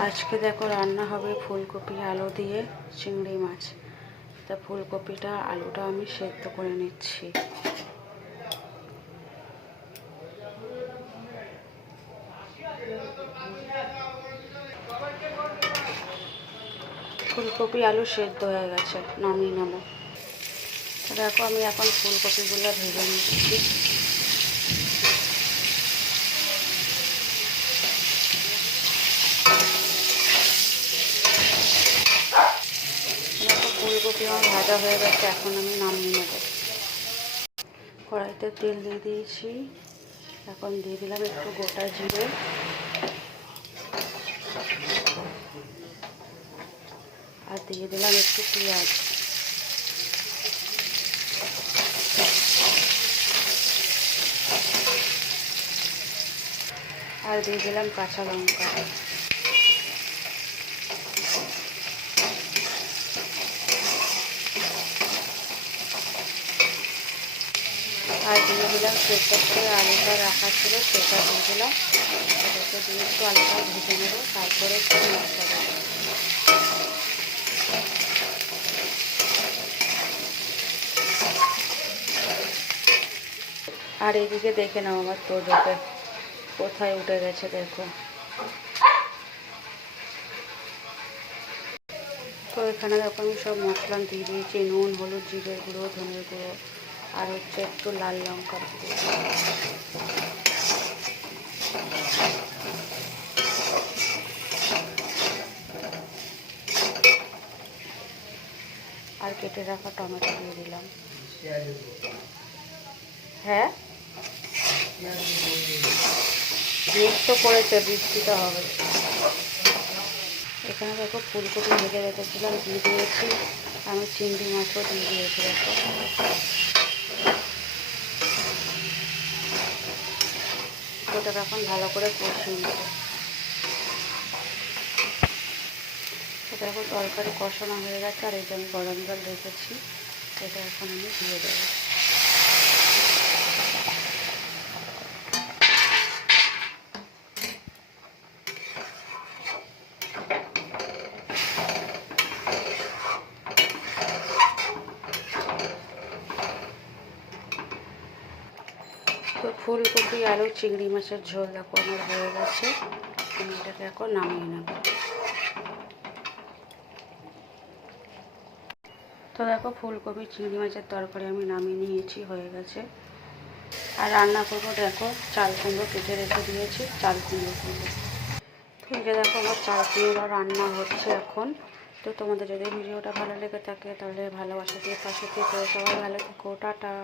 আজকে দেখো রান্না হবে ফুলকপি আলু দিয়ে চিংড়ি মাছ। তা ফুলকপিটা আলুটা আমি সেদ্ধ করে নিচ্ছি। ফুলকপি আলু সেদ্ধ হয়ে গেছে, নামিয়ে নেব। দেখো আমি এখন ফুলকপিগুলো ভেজে নিচ্ছি। দেখো ফুলকপি আমার ভাজা হয়ে গেছে, এখন আমি নামিয়ে নেব। কড়াইতে তেল দিয়ে দিয়েছি, এখন দিয়ে দিলাম একটু গোটা জিরে, আর দিয়ে দিলাম একটু পেঁয়াজ, আর দিয়ে দিলাম কাঁচা লঙ্কা, আর দিয়ে দিলাম সেদ্ধ করে আলুটা রাখা ছিল সেটা দিয়ে দিলাম। এটাকে দিয়ে একটু আলুটা ভেজে নেব, তারপরে একটু মশলা দেবো। আর এদিকে দেখে নাও আমার তোজোকে কোথায় উঠে গেছে, দেখো। তো এখানে দেখো আমি সব মশলা দিয়ে দিয়েছি, নুন, হলুদ, জিরে গুঁড়ো, ধনের গুঁড়ো, আর হচ্ছে একটু লাল লঙ্কার গুঁড়ো। আর কেটে রাখা টমেটো দিয়ে দিলাম। হ্যাঁ, মেঘ তো করেছে, বৃষ্টিটা হবে। এখানে দেখো ফুলকপি ভেজে রেখেছিলাম দিয়ে দিয়েছি, আমি চিংড়ি মাছও দিয়ে দিয়েছি। দেখো ওটাকে এখন ভালো করে কষিয়ে নেব। এটা এখন তরকারি কষানো হয়ে গেছে, আর এটা আমি গরম জল রেখেছি, এটা এখন আমি দিয়ে দেবো। তো ফুলকপি আলু চিংড়ি মাছের ঝোল দেখো আমার হয়ে গেছে, আমি এটাকে এখন নামিয়ে নেব। তো দেখো ফুলকপি চিংড়ি মাছের তরকারি আমি নামিয়ে নিয়েছি, হয়ে গেছে। আর রান্না করবো দেখো চাল কুমড়ো কেটে রেখে দিয়েছি, চাল কুমড়ো করবো। তো এটা দেখো আমার চাল কুমড়ো রান্না হচ্ছে এখন। তো তোমাদের যদি ভিডিওটা ভালো লেগে থাকে তাহলে ভালোবাসা দিয়ে পাশে থেকে সবাই ভালো থেকো, টাটা।